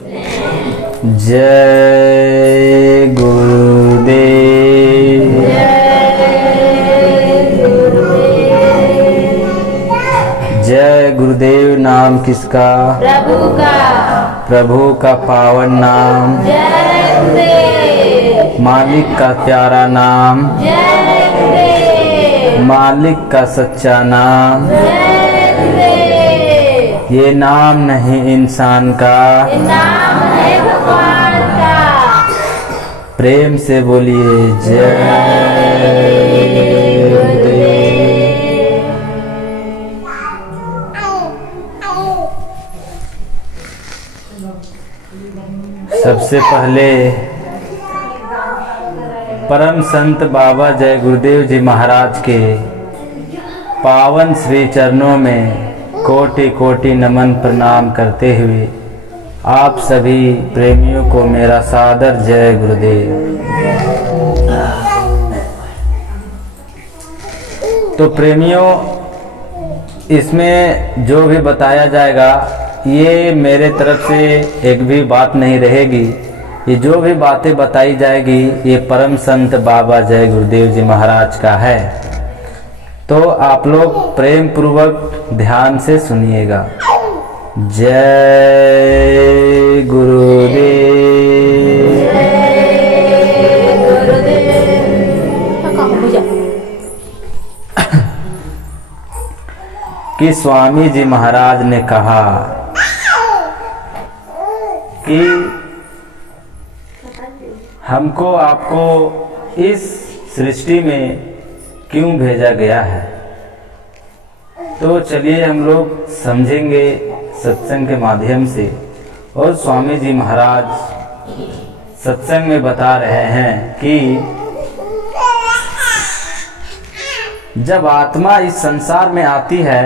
जय गुरुदेव। जय गुरुदेव नाम किसका? प्रभु का। प्रभु का पावन नाम। जय गुरुदेव। मालिक का प्यारा नाम। जय गुरुदेव। मालिक का सच्चा नाम। जय गुरुदेव। ये नाम नहीं इंसान का, ये नाम है भगवान का। प्रेम से बोलिए जय गुरुदेव। सबसे पहले परम संत बाबा जय गुरुदेव जी महाराज के पावन श्री चरणों में कोटि कोटि नमन प्रणाम करते हुए आप सभी प्रेमियों को मेरा सादर जय गुरुदेव। तो प्रेमियों, इसमें जो भी बताया जाएगा ये मेरे तरफ से एक भी बात नहीं रहेगी। ये जो भी बातें बताई जाएगी ये परम संत बाबा जय गुरुदेव जी महाराज का है। तो आप लोग प्रेम पूर्वक ध्यान से सुनिएगा। जय गुरुदेव। कि स्वामी जी महाराज ने कहा कि हमको आपको इस सृष्टि में क्यों भेजा गया है। तो चलिए हम लोग समझेंगे सत्संग के माध्यम से। और स्वामी जी महाराज सत्संग में बता रहे हैं कि जब आत्मा इस संसार में आती है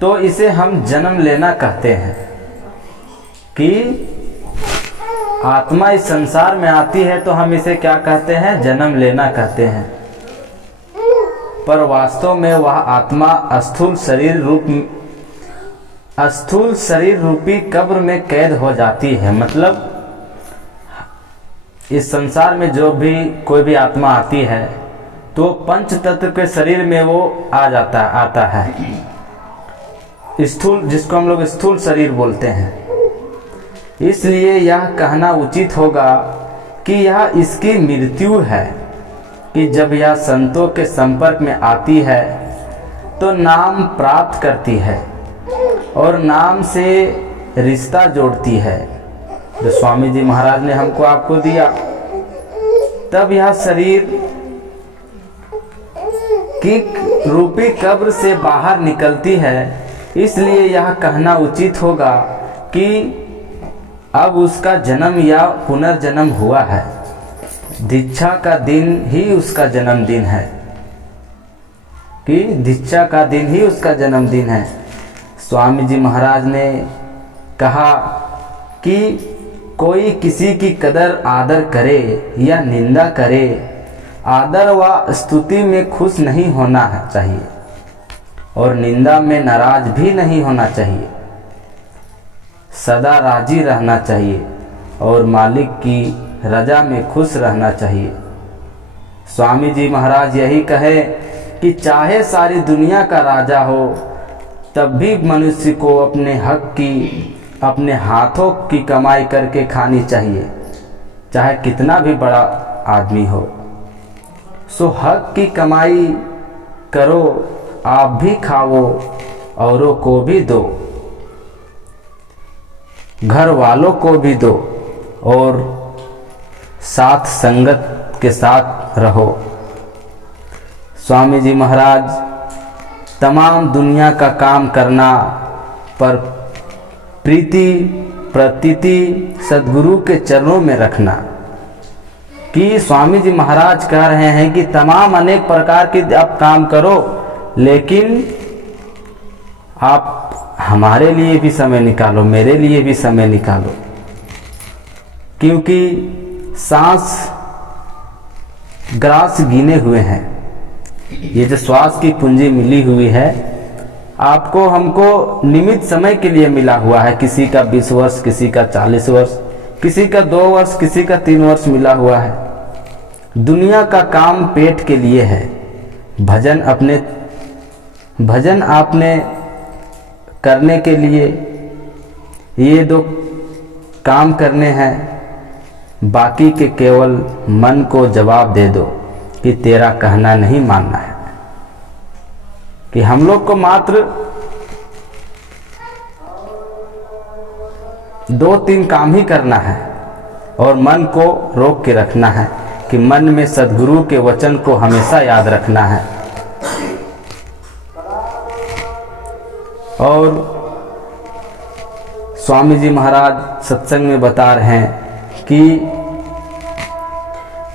तो इसे हम जन्म लेना कहते हैं। कि आत्मा इस संसार में आती है तो हम इसे क्या कहते हैं? जन्म लेना कहते हैं। पर वास्तव में वह आत्मा स्थूल शरीर रूपी कब्र में कैद हो जाती है। मतलब इस संसार में जो भी कोई भी आत्मा आती है तो पंच तत्व के शरीर में वो आता है स्थूल, जिसको हम लोग स्थूल शरीर बोलते हैं। इसलिए यह कहना उचित होगा कि यह इसकी मृत्यु है कि जब यह संतों के संपर्क में आती है तो नाम प्राप्त करती है और नाम से रिश्ता जोड़ती है जो स्वामी जी महाराज ने हमको आपको दिया। तब यह शरीर की रूपी कब्र से बाहर निकलती है। इसलिए यह कहना उचित होगा कि अब उसका जन्म या पुनर्जन्म हुआ है। दीक्षा का दिन ही उसका जन्मदिन है। कि दीक्षा का दिन ही उसका जन्मदिन है। स्वामी जी महाराज ने कहा कि कोई किसी की कदर आदर करे या निंदा करे, आदर व स्तुति में खुश नहीं होना चाहिए और निंदा में नाराज भी नहीं होना चाहिए। सदा राजी रहना चाहिए और मालिक की रजा में खुश रहना चाहिए। स्वामी जी महाराज यही कहे कि चाहे सारी दुनिया का राजा हो तब भी मनुष्य को अपने हक की, अपने हाथों की कमाई करके खानी चाहिए, चाहे कितना भी बड़ा आदमी हो। सो हक की कमाई करो, आप भी खाओ, औरों को भी दो, घर वालों को भी दो और साथ संगत के साथ रहो। स्वामी जी महाराज तमाम दुनिया का काम करना पर प्रीति प्रतीति सद्गुरु के चरणों में रखना। कि स्वामी जी महाराज कह रहे हैं कि तमाम अनेक प्रकार के आप काम करो, लेकिन आप हमारे लिए भी समय निकालो, मेरे लिए भी समय निकालो। क्योंकि सांस ग्रास गिने हुए हैं। ये जो श्वास की पूंजी मिली हुई है आपको हमको निमित समय के लिए मिला हुआ है। किसी का 20 वर्ष, किसी का 40 वर्ष, किसी का 2 वर्ष, किसी का 3 वर्ष मिला हुआ है। दुनिया का काम पेट के लिए है। भजन आपने करने के लिए ये 2 काम करने हैं। बाकी के केवल मन को जवाब दे दो कि तेरा कहना नहीं मानना है। कि हम लोग को मात्र 2-3 काम ही करना है और मन को रोक के रखना है कि मन में सद्गुरु के वचन को हमेशा याद रखना है। और स्वामी जी महाराज सत्संग में बता रहे हैं कि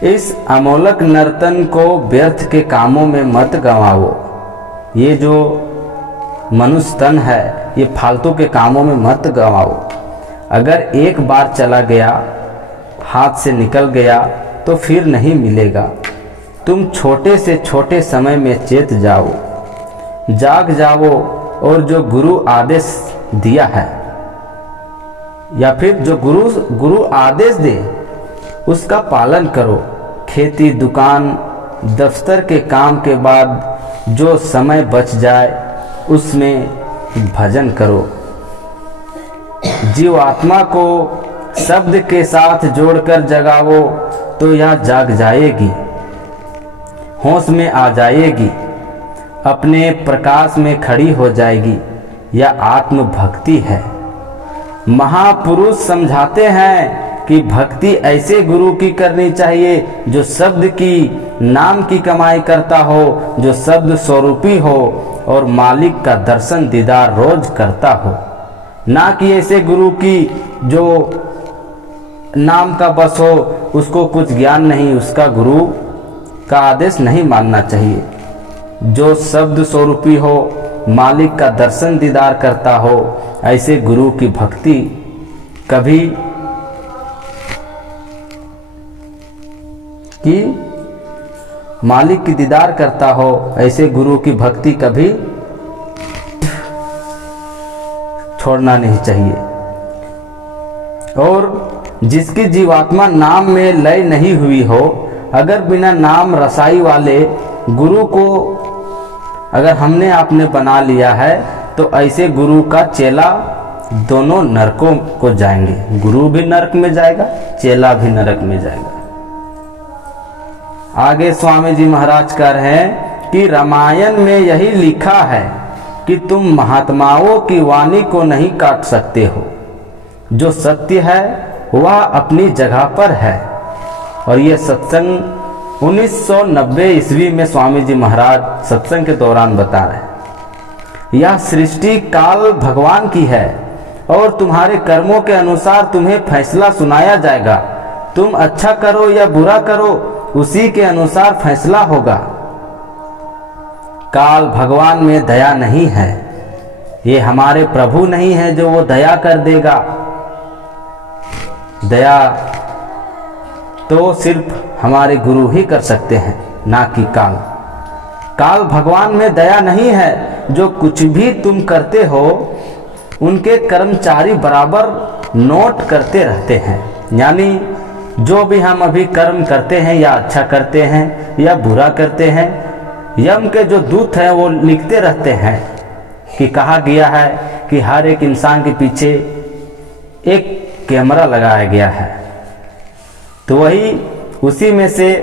इस अमोलक नर्तन को व्यर्थ के कामों में मत गंवाओ। ये जो मनुष्य तन है ये फालतू के कामों में मत गंवाओ। अगर एक बार चला गया, हाथ से निकल गया तो फिर नहीं मिलेगा। तुम छोटे से छोटे समय में चेत जाओ, जाग जाओ और जो गुरु आदेश दिया है या फिर जो गुरु आदेश दे उसका पालन करो। खेती, दुकान, दफ्तर के काम के बाद जो समय बच जाए उसमें भजन करो। जीव आत्मा को शब्द के साथ जोड़कर जगाओ तो यह जाग जाएगी, होश में आ जाएगी, अपने प्रकाश में खड़ी हो जाएगी। यह आत्म भक्ति है। महापुरुष समझाते हैं कि भक्ति ऐसे गुरु की करनी चाहिए जो शब्द की, नाम की कमाई करता हो, जो शब्द स्वरूपी हो और मालिक का दर्शन दीदार रोज करता हो। ना कि ऐसे गुरु की जो नाम का बस हो, उसको कुछ ज्ञान नहीं, उसका गुरु का आदेश नहीं मानना चाहिए। जो शब्द स्वरूपी हो, मालिक का दर्शन दीदार करता हो, ऐसे गुरु की भक्ति कभी मालिक की दीदार करता हो, ऐसे गुरु की भक्ति कभी छोड़ना नहीं चाहिए। और जिसकी जीवात्मा नाम में लय नहीं हुई हो, अगर बिना नाम रसाई वाले गुरु को अगर हमने आपने बना लिया है तो ऐसे गुरु का चेला दोनों नरकों को जाएंगे। गुरु भी नरक में जाएगा, चेला भी नरक में जाएगा। आगे स्वामी जी महाराज कह रहे हैं कि रामायण में यही लिखा है कि तुम महात्माओं की वाणी को नहीं काट सकते हो। जो सत्य है वह अपनी जगह पर है। और ये सत्संग 1990 ईस्वी में स्वामी जी महाराज सत्संग के दौरान बता रहे हैं। यह सृष्टि काल भगवान की है और तुम्हारे कर्मों के अनुसार तुम्हें फैसला सुनाया जाएगा। तुम अच्छा करो या बुरा करो, उसी के अनुसार फैसला होगा। काल भगवान में दया नहीं है। ये हमारे प्रभु नहीं है जो वो दया कर देगा। दया तो सिर्फ हमारे गुरु ही कर सकते हैं, ना कि काल। काल भगवान में दया नहीं है। जो कुछ भी तुम करते हो उनके कर्मचारी बराबर नोट करते रहते हैं। यानी जो भी हम अभी कर्म करते हैं, या अच्छा करते हैं या बुरा करते हैं, यम के जो दूत हैं वो लिखते रहते हैं। कि कहा गया है कि हर एक इंसान के पीछे एक कैमरा लगाया गया है। तो वही उसी में से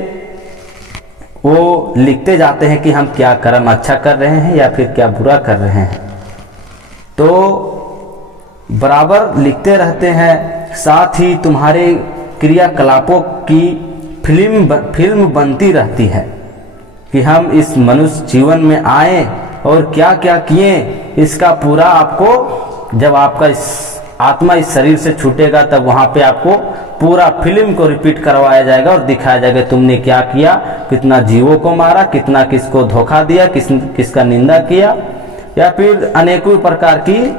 वो लिखते जाते हैं कि हम क्या कर्म अच्छा कर रहे हैं या फिर क्या बुरा कर रहे हैं। तो बराबर लिखते रहते हैं। साथ ही तुम्हारे क्रियाकलापों की फिल्म बनती रहती है कि हम इस मनुष्य जीवन में आए और क्या क्या किए। इसका पूरा आपको, जब आपका इस आत्मा इस शरीर से छूटेगा, तब वहां पे आपको पूरा फिल्म को रिपीट करवाया जाएगा और दिखाया जाएगा तुमने क्या किया, कितना जीवों को मारा, कितना किसको धोखा दिया, किसका निंदा किया, या फिर अनेकों प्रकार की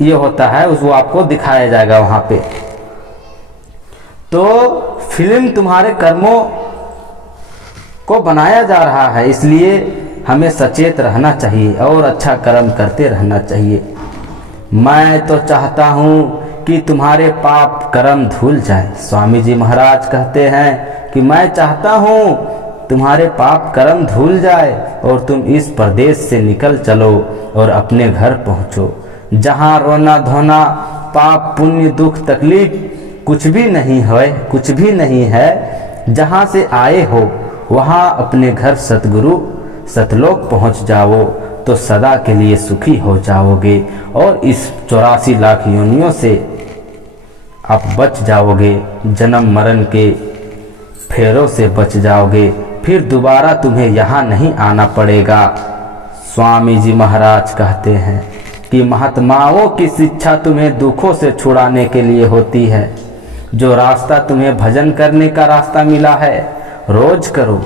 ये होता है, उसको आपको दिखाया जाएगा वहां पे। तो फिल्म तुम्हारे कर्मों को बनाया जा रहा है। इसलिए हमें सचेत रहना चाहिए और अच्छा कर्म करते रहना चाहिए। मैं तो चाहता हूँ कि तुम्हारे पाप कर्म धुल जाए। स्वामी जी महाराज कहते हैं कि मैं चाहता हूँ तुम्हारे पाप कर्म धुल जाए और तुम इस प्रदेश से निकल चलो और अपने घर पहुँचो, जहाँ रोना धोना, पाप पुण्य, दुख तकलीफ कुछ भी नहीं है, कुछ भी नहीं है। जहाँ से आए हो वहाँ अपने घर सतगुरु सतलोक पहुँच जाओ तो सदा के लिए सुखी हो जाओगे और इस 84 लाख योनियों से आप बच जाओगे, जन्म मरण के फेरों से बच जाओगे, फिर दोबारा तुम्हें यहाँ नहीं आना पड़ेगा। स्वामी जी महाराज कहते हैं कि महात्माओं की शिक्षा तुम्हें दुखों से छुड़ाने के लिए होती है। जो रास्ता तुम्हें भजन करने का रास्ता मिला है रोज करो।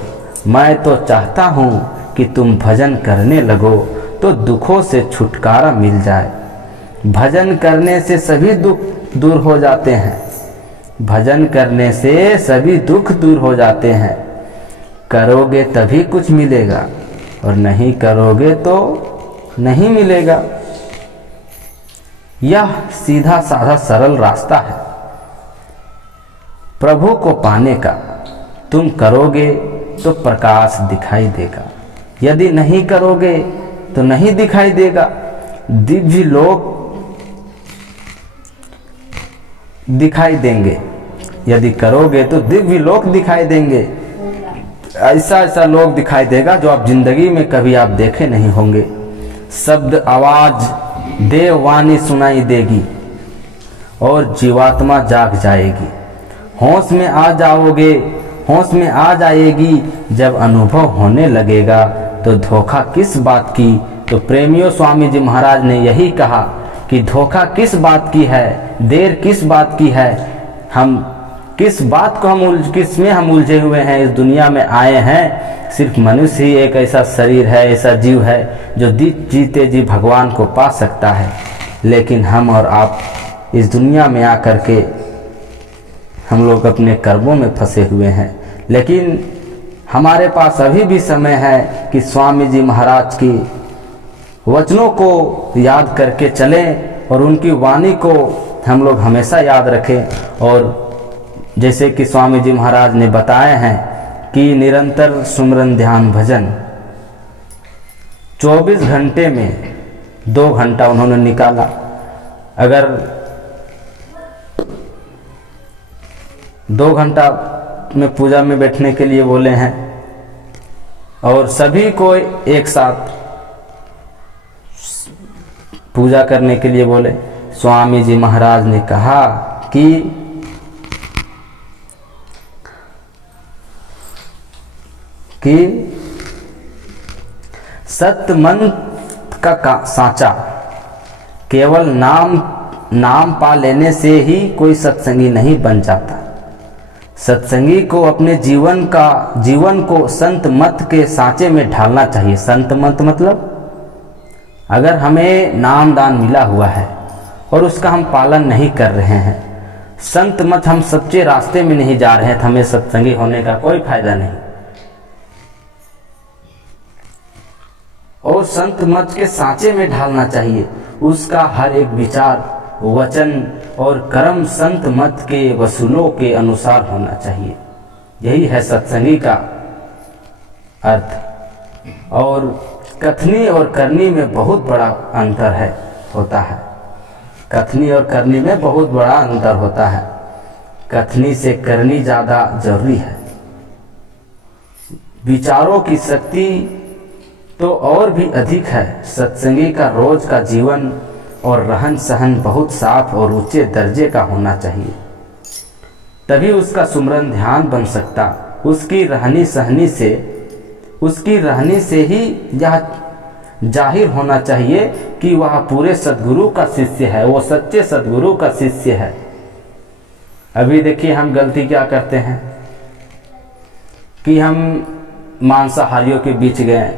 मैं तो चाहता हूँ कि तुम भजन करने लगो तो दुखों से छुटकारा मिल जाए। भजन करने से सभी दुख दूर हो जाते हैं। भजन करने से सभी दुख दूर हो जाते हैं। करोगे तभी कुछ मिलेगा और नहीं करोगे तो नहीं मिलेगा। यह सीधा साधा सरल रास्ता है प्रभु को पाने का। तुम करोगे तो प्रकाश दिखाई देगा, यदि नहीं करोगे तो नहीं दिखाई देगा। दिव्य लोक दिखाई देंगे, यदि करोगे तो दिव्य लोक दिखाई देंगे। ऐसा ऐसा लोक दिखाई देगा जो आप जिंदगी में कभी आप देखे नहीं होंगे। शब्द आवाज देव वाणी सुनाई देगी और जीवात्मा जाग जाएगी। होश में आ जाओगे, होश में आ जाएगी जब अनुभव होने लगेगा तो धोखा किस बात की। तो प्रेमियों, स्वामी जी महाराज ने यही कहा कि धोखा किस बात की है, देर किस बात की है। हम किस बात को किस में हम उलझे हुए हैं। इस दुनिया में आए हैं, सिर्फ मनुष्य ही एक ऐसा शरीर है, ऐसा जीव है जो जीते जी भगवान को पा सकता है। लेकिन हम और आप इस दुनिया में आकर के हम लोग अपने कर्मों में फंसे हुए हैं। लेकिन हमारे पास अभी भी समय है कि स्वामी जी महाराज की वचनों को याद करके चलें और उनकी वाणी को हम लोग हमेशा याद रखें। और जैसे कि स्वामी जी महाराज ने बताए हैं कि निरंतर सुमरन ध्यान भजन 24 घंटे में 2 घंटा उन्होंने निकाला। अगर 2 घंटा में पूजा में बैठने के लिए बोले हैं और सभी को एक साथ पूजा करने के लिए बोले, स्वामी जी महाराज ने कहा कि सत्य मंत्र का सांचा केवल नाम पा लेने से ही कोई सत्संगी नहीं बन जाता। सत्संगी को अपने जीवन को संत मत के सांचे में ढालना चाहिए। संत मत मतलब अगर हमें नाम दान मिला हुआ है और उसका हम पालन नहीं कर रहे हैं, संत मत हम सच्चे रास्ते में नहीं जा रहे हैं, तो हमें सत्संगी होने का कोई फायदा नहीं। और संत मत के सांचे में ढालना चाहिए। उसका हर एक विचार, वचन और कर्म संत मत के वसूलों के अनुसार होना चाहिए। यही है सत्संगी का अर्थ। और कथनी और करनी में बहुत बड़ा अंतर होता है। कथनी और करनी में बहुत बड़ा अंतर होता है। कथनी से करनी ज़्यादा जरूरी है। विचारों की शक्ति तो और भी अधिक है। सत्संगी का रोज का जीवन और रहन सहन बहुत साफ और ऊंचे दर्जे का होना चाहिए, तभी उसका सुमरन ध्यान बन सकता। उसकी रहनी से ही यह जाहिर होना चाहिए कि वह पूरे सद्गुरु का शिष्य है, वो सच्चे सद्गुरु का शिष्य है। अभी देखिए हम गलती क्या करते हैं कि हम मांसाहारियों के बीच गए,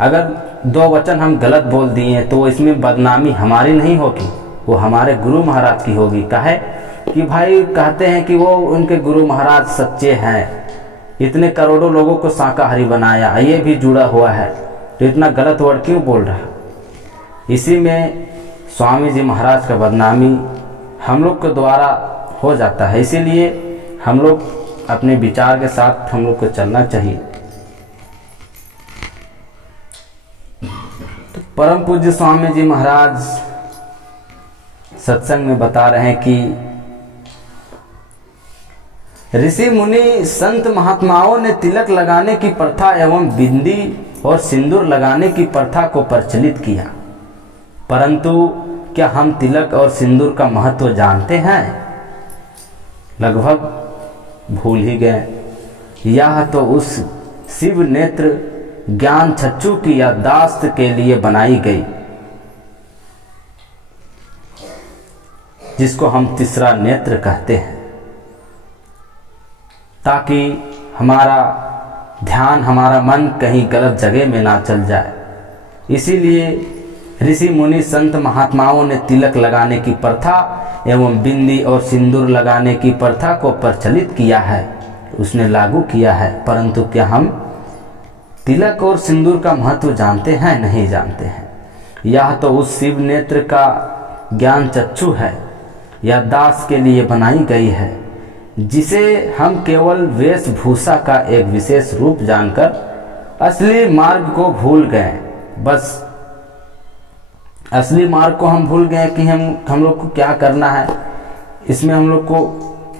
अगर 2 वचन हम गलत बोल दिए तो इसमें बदनामी हमारी नहीं होगी, वो हमारे गुरु महाराज की होगी। काहे कि भाई कहते हैं कि वो उनके गुरु महाराज सच्चे हैं, इतने करोड़ों लोगों को शाकाहारी बनाया, ये भी जुड़ा हुआ है। तो इतना गलत वर्ड क्यों बोल रहा है? इसी में स्वामी जी महाराज का बदनामी हम लोग के द्वारा हो जाता है। इसीलिए हम लोग अपने विचार के साथ हम लोग को चलना चाहिए। तो परम पूज्य स्वामी जी महाराज सत्संग में बता रहे हैं कि ऋषि मुनि संत महात्माओं ने तिलक लगाने की प्रथा एवं बिंदी और सिंदूर लगाने की प्रथा को प्रचलित किया, परंतु क्या हम तिलक और सिंदूर का महत्व जानते हैं? लगभग भूल ही गए। यह तो उस शिव नेत्र ज्ञान चक्षु की याददाश्त के लिए बनाई गई, जिसको हम तीसरा नेत्र कहते हैं, ताकि हमारा ध्यान, हमारा मन कहीं गलत जगह में ना चल जाए। इसीलिए ऋषि मुनि संत महात्माओं ने तिलक लगाने की प्रथा एवं बिंदी और सिंदूर लगाने की प्रथा को प्रचलित किया है, उसने लागू किया है। परंतु क्या हम तिलक और सिंदूर का महत्व जानते हैं? नहीं जानते हैं। यह तो उस शिव नेत्र का ज्ञान चक्षु है, याददाश्त के लिए बनाई गई है, जिसे हम केवल वेशभूषा का एक विशेष रूप जानकर असली मार्ग को भूल गए। बस असली मार्ग को हम भूल गए कि हम लोग को क्या करना है। इसमें हम लोग को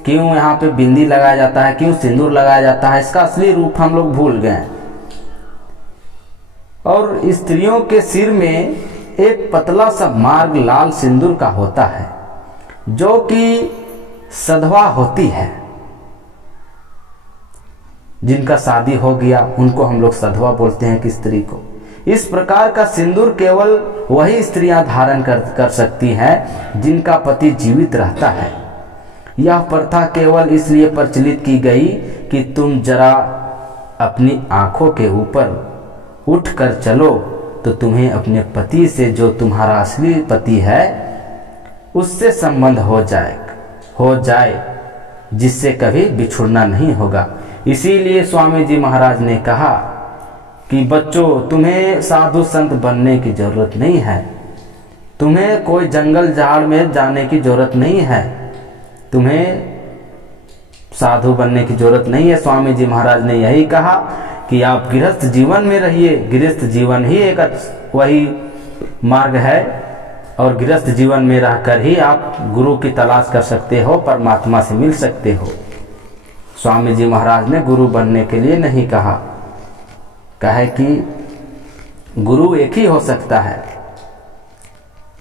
क्यों यहाँ पे बिंदी लगाया जाता है, क्यों सिंदूर लगाया जाता है, इसका असली रूप हम लोग भूल गए। और स्त्रियों के सिर में एक पतला सा मार्ग लाल सिंदूर का होता है, जो कि सधवा होती है। जिनका शादी हो गया उनको हम लोग सधवा बोलते हैं कि स्त्री को। इस प्रकार का सिंदूर केवल वही स्त्रियां धारण कर सकती हैं जिनका पति जीवित रहता है। यह प्रथा केवल इसलिए प्रचलित की गई कि तुम जरा अपनी आंखों के ऊपर उठ कर चलो तो तुम्हें अपने पति से, जो तुम्हारा असली पति है, उससे संबंध हो जाए, जिससे कभी बिछुड़ना नहीं होगा। इसीलिए स्वामी जी महाराज ने कहा कि बच्चों, तुम्हें साधु संत बनने की जरूरत नहीं है, तुम्हें कोई जंगल झाड़ में जाने की जरूरत नहीं है, तुम्हें साधु बनने की जरूरत नहीं है। स्वामी जी महाराज ने यही कहा कि आप गृहस्थ जीवन में रहिए। गृहस्थ जीवन ही एक वही मार्ग है, और गृहस्थ जीवन में रहकर ही आप गुरु की तलाश कर सकते हो, परमात्मा से मिल सकते हो। स्वामी जी महाराज ने गुरु बनने के लिए नहीं कहा कि गुरु एक ही हो सकता है।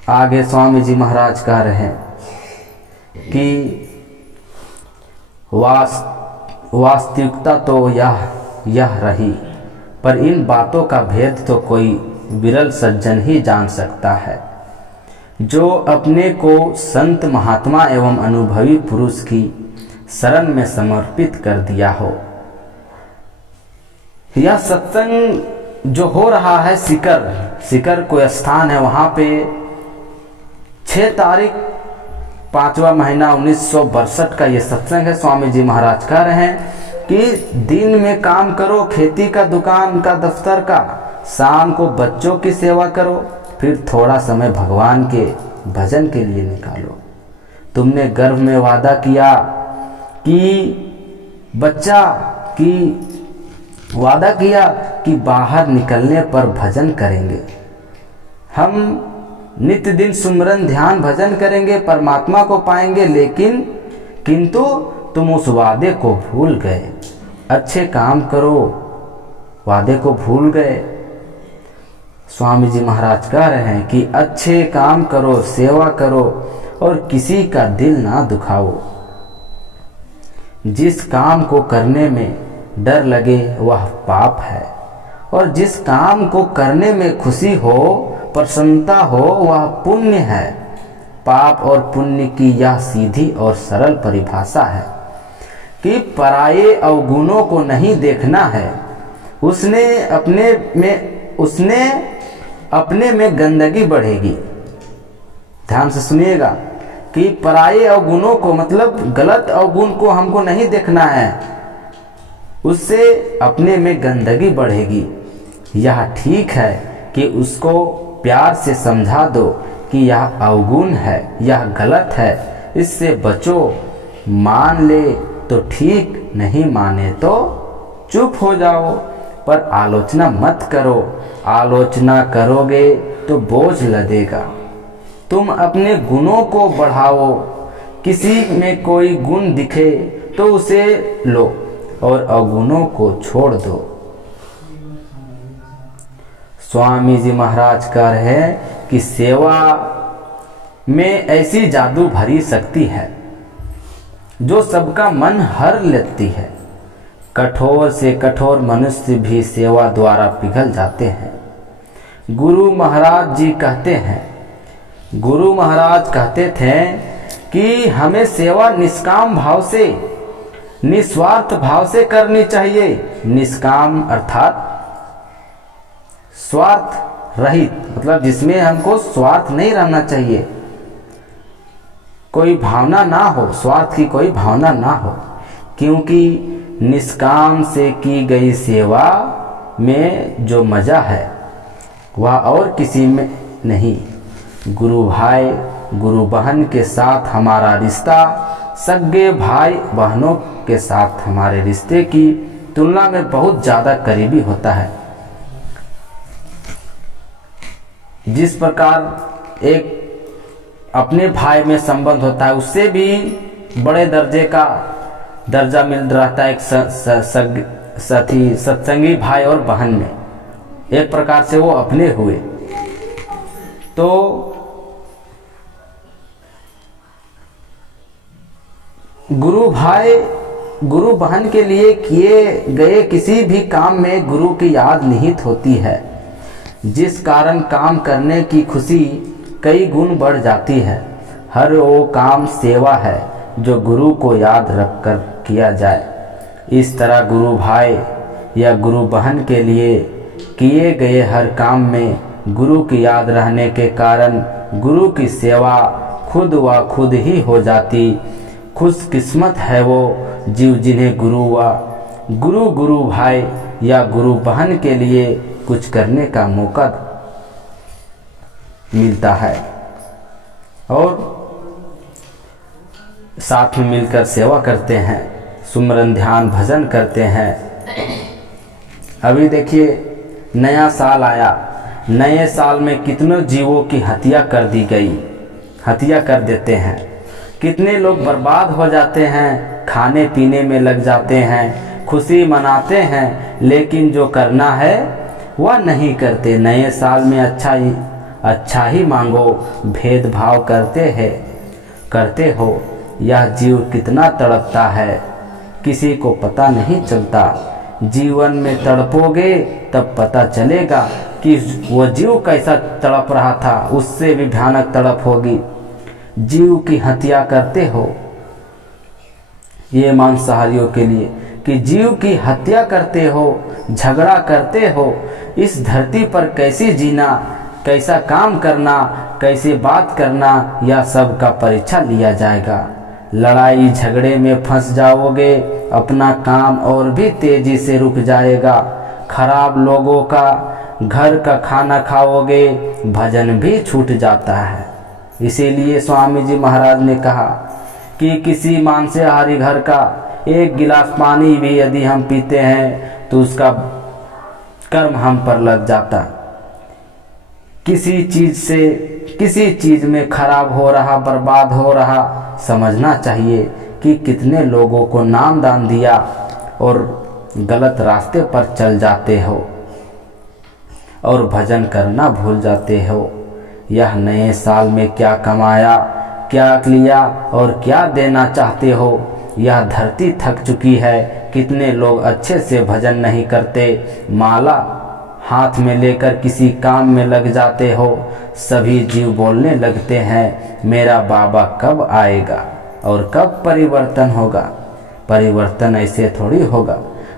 आगे स्वामी जी महाराज कह रहे हैं कि वास्तविकता तो यह रही, पर इन बातों का भेद तो कोई विरल सज्जन ही जान सकता है, जो अपने को संत महात्मा एवं अनुभवी पुरुष की शरण में समर्पित कर दिया हो। यह सत्संग जो हो रहा है सिकर कोई स्थान है, वहां पे 6 तारीख 5वां महीना 1962 का ये सत्संग है। स्वामी जी महाराज कह रहे हैं कि दिन में काम करो, खेती का, दुकान का, दफ्तर का, शाम को बच्चों की सेवा करो, फिर थोड़ा समय भगवान के भजन के लिए निकालो। तुमने गर्भ में वादा किया कि बाहर निकलने पर भजन करेंगे, हम नित्य दिन सुमरन ध्यान भजन करेंगे, परमात्मा को पाएंगे, किंतु तुम उस वादे को भूल गए। अच्छे काम करो, वादे को भूल गए। स्वामी जी महाराज कह रहे हैं कि अच्छे काम करो, सेवा करो और किसी का दिल ना दुखाओ। जिस काम को करने में डर लगे वह पाप है, और जिस काम को करने में खुशी हो, प्रसन्नता हो, वह पुण्य है। पाप और पुण्य की यह सीधी और सरल परिभाषा है कि पराये अवगुणों को नहीं देखना है। उसने अपने में गंदगी बढ़ेगी। ध्यान से सुनिएगा कि पराये अवगुणों को, मतलब गलत अवगुण को हमको नहीं देखना है, उससे अपने में गंदगी बढ़ेगी। यह ठीक है कि उसको प्यार से समझा दो कि यह अवगुण है, यह गलत है, इससे बचो। मान ले तो ठीक, नहीं माने तो चुप हो जाओ, पर आलोचना मत करो। आलोचना करोगे तो बोझ लदेगा। तुम अपने गुणों को बढ़ाओ। किसी में कोई गुण दिखे तो उसे लो और अवगुणों को छोड़ दो। स्वामी जी महाराज कह रहे हैं कि सेवा में ऐसी जादू भरी शक्ति है जो सबका मन हर लेती है। कठोर से कठोर मनुष्य भी सेवा द्वारा पिघल जाते हैं। गुरु महाराज जी कहते हैं, गुरु महाराज कहते थे कि हमें सेवा निष्काम भाव से, निस्वार्थ भाव से करनी चाहिए। निष्काम अर्थात स्वार्थ रहित, मतलब जिसमें हमको स्वार्थ नहीं रहना चाहिए, कोई भावना ना हो, स्वार्थ की कोई भावना ना हो। क्योंकि निष्काम से की गई सेवा में जो मजा है वह और किसी में नहीं। गुरु भाई गुरु बहन के साथ हमारा रिश्ता सगे भाई बहनों के साथ हमारे रिश्ते की तुलना में बहुत ज़्यादा करीबी होता है। जिस प्रकार एक अपने भाई में संबंध होता है, उससे भी बड़े दर्जे का दर्जा मिल रहता है एक सत्संगी भाई और बहन में। एक प्रकार से वो अपने हुए। तो गुरु भाई गुरु बहन के लिए किए गए किसी भी काम में गुरु की याद निहित होती है, जिस कारण काम करने की खुशी कई गुण बढ़ जाती है। हर वो काम सेवा है जो गुरु को याद रखकर किया जाए। इस तरह गुरु भाई या गुरु बहन के लिए किए गए हर काम में गुरु की याद रहने के कारण गुरु की सेवा खुद व खुद ही हो जाती। खुशकिस्मत है वो जीव जिन्हें गुरु भाई या गुरु बहन के लिए कुछ करने का मौका मिलता है और साथ में मिलकर सेवा करते हैं, सुमरन ध्यान भजन करते हैं। अभी देखिए नया साल आया, नए साल में कितनों जीवों की हत्या कर दी गई, हत्या कर देते हैं। कितने लोग बर्बाद हो जाते हैं, खाने पीने में लग जाते हैं, खुशी मनाते हैं, लेकिन जो करना है वह नहीं करते। नए साल में अच्छा ही मांगो, भेदभाव करते हो। यह जीव कितना तड़पता है किसी को पता नहीं चलता। जीवन में तड़पोगे तब पता चलेगा कि वह जीव कैसा तड़प रहा था, उससे भी भयानक तड़प होगी। जीव की हत्या करते हो, ये मांसाहारियों के लिए कि जीव की हत्या करते हो, झगड़ा करते हो। इस धरती पर कैसे जीना, कैसा काम करना, कैसे बात करना, यह सब का परीक्षा लिया जाएगा। लड़ाई झगड़े में फंस जाओगे, अपना काम और भी तेजी से रुक जाएगा। खराब लोगों का घर का खाना खाओगे, भजन भी छूट जाता है। इसीलिए स्वामी जी महाराज ने कहा कि किसी मांसाहारी घर का एक गिलास पानी भी यदि हम पीते हैं तो उसका कर्म हम पर लग जाता। किसी चीज में खराब हो रहा, बर्बाद हो रहा, समझना चाहिए कि कितने लोगों को नाम दान दिया और गलत रास्ते पर चल जाते हो और भजन करना भूल जाते हो। यह नए साल में क्या कमाया, क्या लिया और क्या देना चाहते हो। यह धरती थक चुकी है। कितने लोग अच्छे से भजन नहीं करते, माला हाथ में लेकर किसी काम में लग जाते हो। सभी जीव बोलने लगते हैं, मेरा बाबा कब आएगा और कब परिवर्तन होगा। परिवर्तन ऐसे थोड़ी होगा।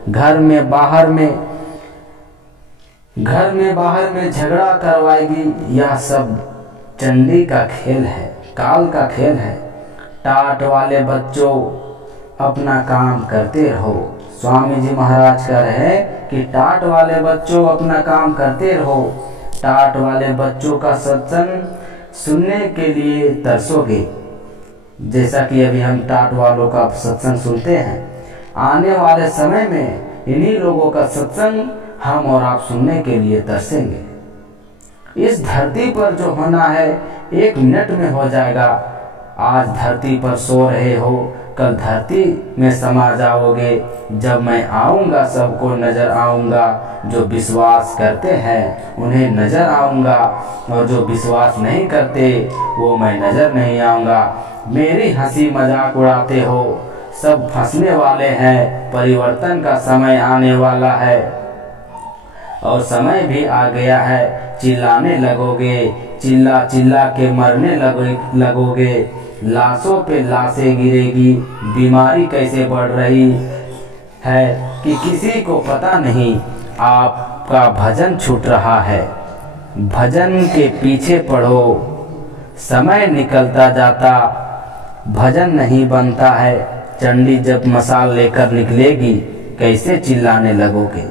घर में बाहर में झगड़ा करवाएगी। यह सब चंडी का खेल है, काल का खेल है। टाट वाले बच्चों, अपना काम करते रहो। स्वामी जी महाराज कह रहे हैं कि टाट वाले बच्चों अपना काम करते रहो, टाट वाले बच्चों का सत्संग सुनने के लिए तरसोगे। जैसा कि अभी हम टाट वालों का सत्संग सुनते हैं, आने वाले समय में इन्हीं लोगों का सत्संग हम और आप सुनने के लिए तरसेंगे। इस धरती पर जो होना है 1 मिनट में हो जाएगा। आज धरती पर सो रहे हो, कल धरती में समा जाओगे। जब मैं आऊँगा सबको नजर आऊँगा, जो विश्वास करते हैं उन्हें नजर आऊँगा, और जो विश्वास नहीं करते वो मैं नजर नहीं आऊँगा। मेरी हंसी मजाक उड़ाते हो, सब फंसने वाले हैं। परिवर्तन का समय आने वाला है और समय भी आ गया है। चिल्लाने लगोगे, चिल्ला चिल्ला के मरने लगोगे। लाशों पे लाशें गिरेगी। बीमारी कैसे बढ़ रही है कि किसी को पता नहीं। आपका भजन छूट रहा है, भजन के पीछे पढ़ो। समय निकलता जाता, भजन नहीं बनता है। चंडी जब मसाल लेकर निकलेगी, कैसे चिल्लाने लगोगे।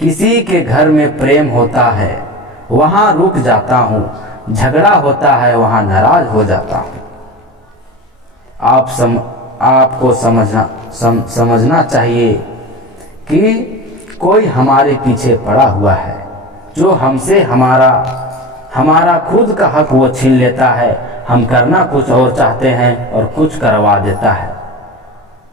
किसी के घर में प्रेम होता है, वहाँ रुक जाता हूँ। झगड़ा होता है, वहाँ नाराज हो जाता हूँ। आपको समझना चाहिए कि कोई हमारे पीछे पड़ा हुआ है, जो हमसे हमारा खुद का हक वो छीन लेता है। हम करना कुछ और चाहते हैं और कुछ करवा देता है,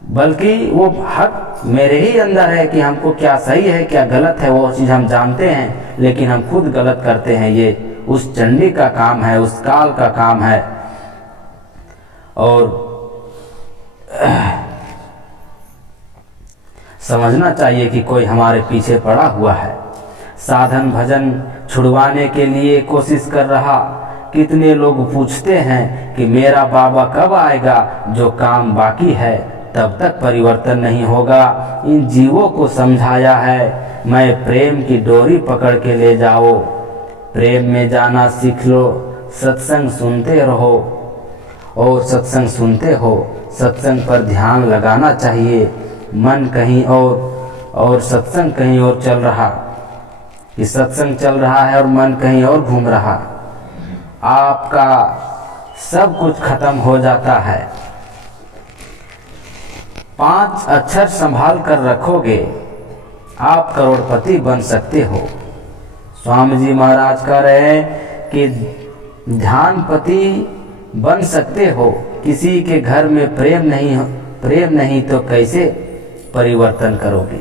बल्कि वो हक मेरे ही अंदर है कि हमको क्या सही है क्या गलत है, वो चीज़ हम जानते हैं, लेकिन हम खुद गलत करते हैं। ये उस चंडी का काम है, उस काल का काम है। और समझना चाहिए कि कोई हमारे पीछे पड़ा हुआ है। साधन भजन छुड़वाने के लिए कोशिश कर रहा। कितने लोग पूछते हैं कि मेरा बाबा कब आएगा। जो काम बाकी है तब तक परिवर्तन नहीं होगा। इन जीवों को समझाया है, मैं प्रेम की डोरी पकड़ के ले जाओ। प्रेम में जाना सीख लो, सत्संग सुनते रहो। और सत्संग सुनते हो, सत्संग पर ध्यान लगाना चाहिए। मन कहीं और सत्संग कहीं और चल रहा, कि सत्संग चल रहा है और मन कहीं और घूम रहा। आपका सब कुछ खत्म हो जाता है। 5 अक्षर संभाल कर रखोगे, आप करोड़पति बन सकते हो। स्वामी जी महाराज कह रहे हैं कि ध्यानपति बन सकते हो। किसी के घर में प्रेम नहीं तो कैसे परिवर्तन करोगे,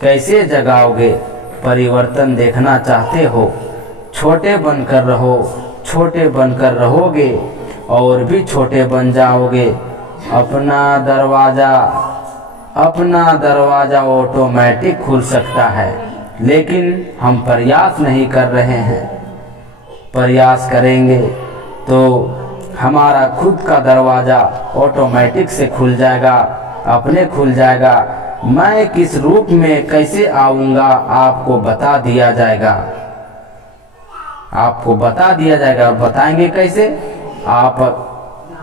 कैसे जगाओगे। परिवर्तन देखना चाहते हो, छोटे बनकर रहो। छोटे बनकर रहोगे और भी छोटे बन जाओगे। अपना दरवाजा ऑटोमेटिक खुल सकता है, लेकिन हम प्रयास नहीं कर रहे हैं। प्रयास करेंगे तो हमारा खुद का दरवाजा ऑटोमेटिक से खुल जाएगा, अपने खुल जाएगा। मैं किस रूप में कैसे आऊँगा आपको बता दिया जाएगा। आपको बता दिया जाएगा। और बताएंगे कैसे।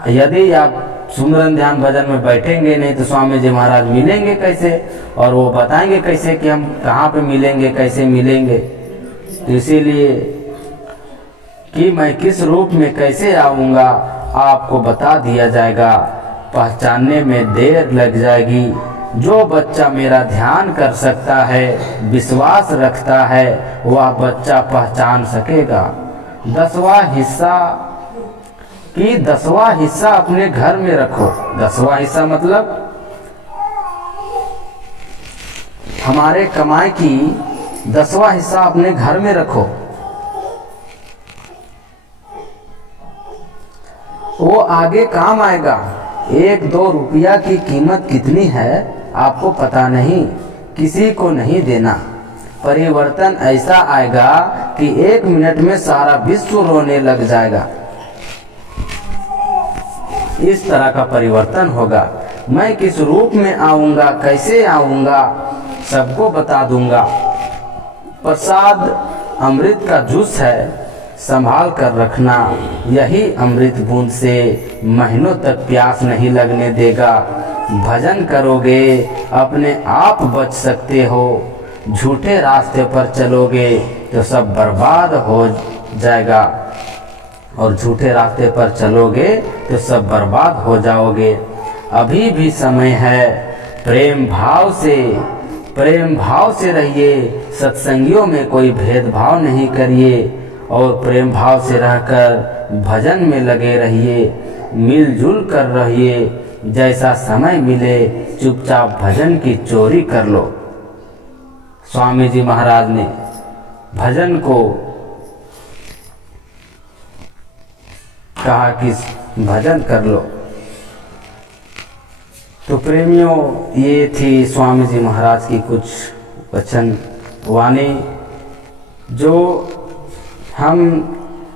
यदि आप सुमरन ध्यान भजन में बैठेंगे नहीं तो स्वामी जी महाराज मिलेंगे कैसे, और वो बताएंगे कैसे कि हम कहाँ पे मिलेंगे, कैसे मिलेंगे। तो इसीलिए कि मैं किस रूप में कैसे आऊँगा आपको बता दिया जाएगा। पहचानने में देर लग जाएगी। जो बच्चा मेरा ध्यान कर सकता है, विश्वास रखता है, वह बच्चा पहचान सकेगा। 10वां हिस्सा अपने घर में रखो। 10वां हिस्सा मतलब हमारे कमाई की 10वां हिस्सा अपने घर में रखो। वो आगे काम आएगा। 1-2 रुपया की कीमत कितनी है आपको पता नहीं, किसी को नहीं देना। परिवर्तन ऐसा आएगा कि 1 मिनट में सारा विश्व रोने लग जाएगा। इस तरह का परिवर्तन होगा। मैं किस रूप में आऊँगा, कैसे आऊँगा, सबको बता दूंगा। प्रसाद अमृत का जूस है, संभाल कर रखना, यही अमृत बूंद से महीनों तक प्यास नहीं लगने देगा। भजन करोगे अपने आप बच सकते हो, झूठे रास्ते पर चलोगे तो सब बर्बाद हो जाएगा, और झूठे रास्ते पर चलोगे तो सब बर्बाद हो जाओगे। अभी भी समय है, प्रेम भाव से रहिए, सत्संगियों में कोई भेदभाव नहीं करिए, और प्रेम भाव से रहकर भजन में लगे रहिए, मिलजुल कर रहिए। जैसा समय मिले चुपचाप भजन की चोरी कर लो। स्वामी जी महाराज ने भजन को कहा कि भजन कर लो। तो प्रेमियों, ये थी स्वामी जी महाराज की कुछ वचन वाणी, जो हम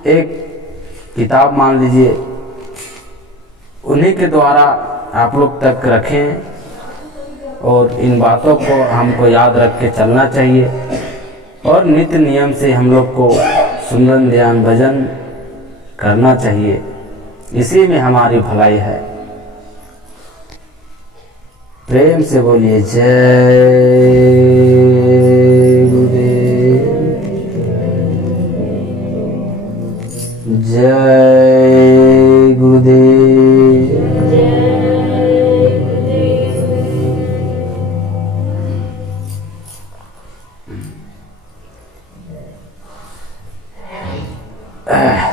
एक किताब मान लीजिए उन्हीं के द्वारा आप लोग तक रखें, और इन बातों को हमको याद रख के चलना चाहिए, और नित्य नियम से हम लोग को सुमिरन ध्यान भजन करना चाहिए। इसी में हमारी भलाई है। प्रेम से बोलिए जय गुरुदेव, जय गुरुदेव।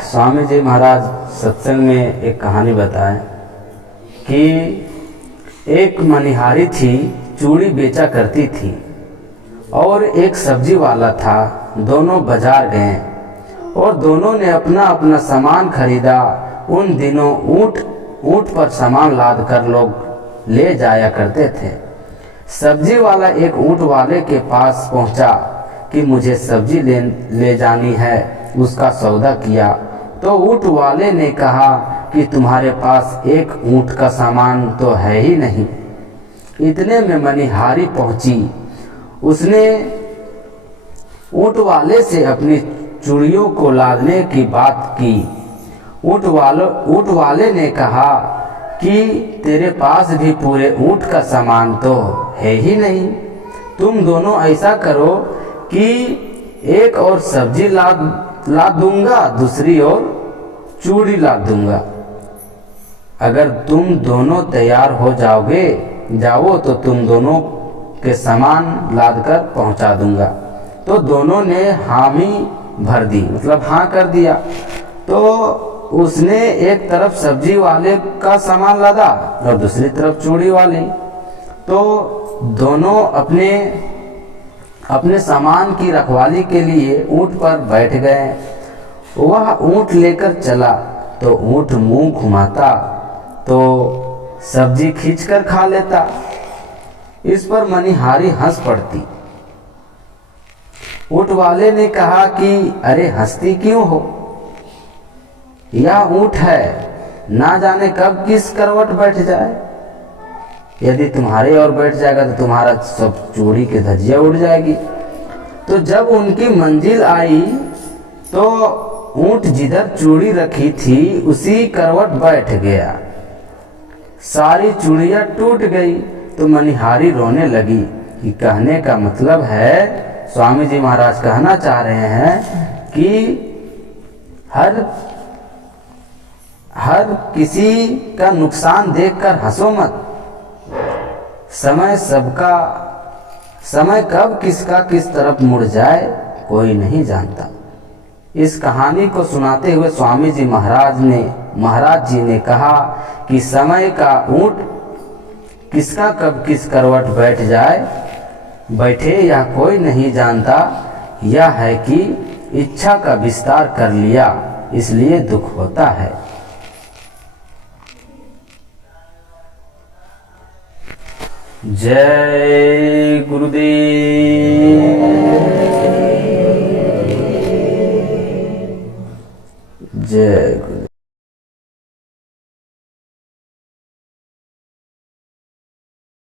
स्वामी जी महाराज सत्संग में एक कहानी बताए कि एक मनिहारी थी, चूड़ी बेचा करती थी, और एक सब्जी वाला था। दोनों बाजार गए और दोनों ने अपना अपना सामान खरीदा। उन दिनों ऊंट पर सामान लाद कर लोग ले जाया करते थे। सब्जी वाला एक ऊंट वाले के पास पहुंचा कि मुझे सब्जी ले जानी है। उसका सौदा किया तो ऊंट वाले ने कहा कि तुम्हारे पास एक ऊंट का सामान तो है ही नहीं। इतने में मनिहारी पहुंची। उसने ऊंट वाले से अपनी चूड़ियों को लादने की बात की। ऊंट वाले ने कहा कि तेरे पास भी पूरे ऊंट का सामान तो है ही नहीं। तुम दोनों ऐसा करो कि एक और सब्जी लाद दूंगा, दूसरी ओर चूड़ी लाद दूंगा। अगर तुम दोनों तैयार हो जाओ तो तुम दोनों के सामान लाद कर पहुंचा दूंगा। तो दोनों ने हामी भर दी, मतलब हाँ कर दिया। तो उसने एक तरफ सब्जी वाले का सामान लादा और दूसरी तरफ चूड़ी वाली। तो दोनों अपने सामान की रखवाली के लिए ऊंट पर बैठ गए। वह ऊंट लेकर चला तो ऊंट मुंह घुमाता तो सब्जी खींचकर खा लेता। इस पर मनिहारी हंस पड़ती। ऊंट वाले ने कहा कि अरे हंसती क्यों हो, यह ऊंट है, ना जाने कब किस करवट बैठ जाए। यदि तुम्हारे और बैठ जाएगा तो तुम्हारा सब चूड़ी की धज्जियां उड़ जाएगी। तो जब उनकी मंजिल आई तो ऊंट जिधर चूड़ी रखी थी उसी करवट बैठ गया। सारी चूड़ियां टूट गई। तो मनिहारी रोने लगी। कि कहने का मतलब है, स्वामी जी महाराज कहना चाह रहे हैं कि हर किसी का नुकसान देखकर हंसो मत। समय कब किसका किस तरफ मुड़ जाए कोई नहीं जानता। इस कहानी को सुनाते हुए स्वामी जी महाराज जी ने कहा कि समय का ऊंट किसका कब किस करवट बैठे यह कोई नहीं जानता। यह है कि इच्छा का विस्तार कर लिया इसलिए दुख होता है। जय गुरुदेव, जय गुरुदेव।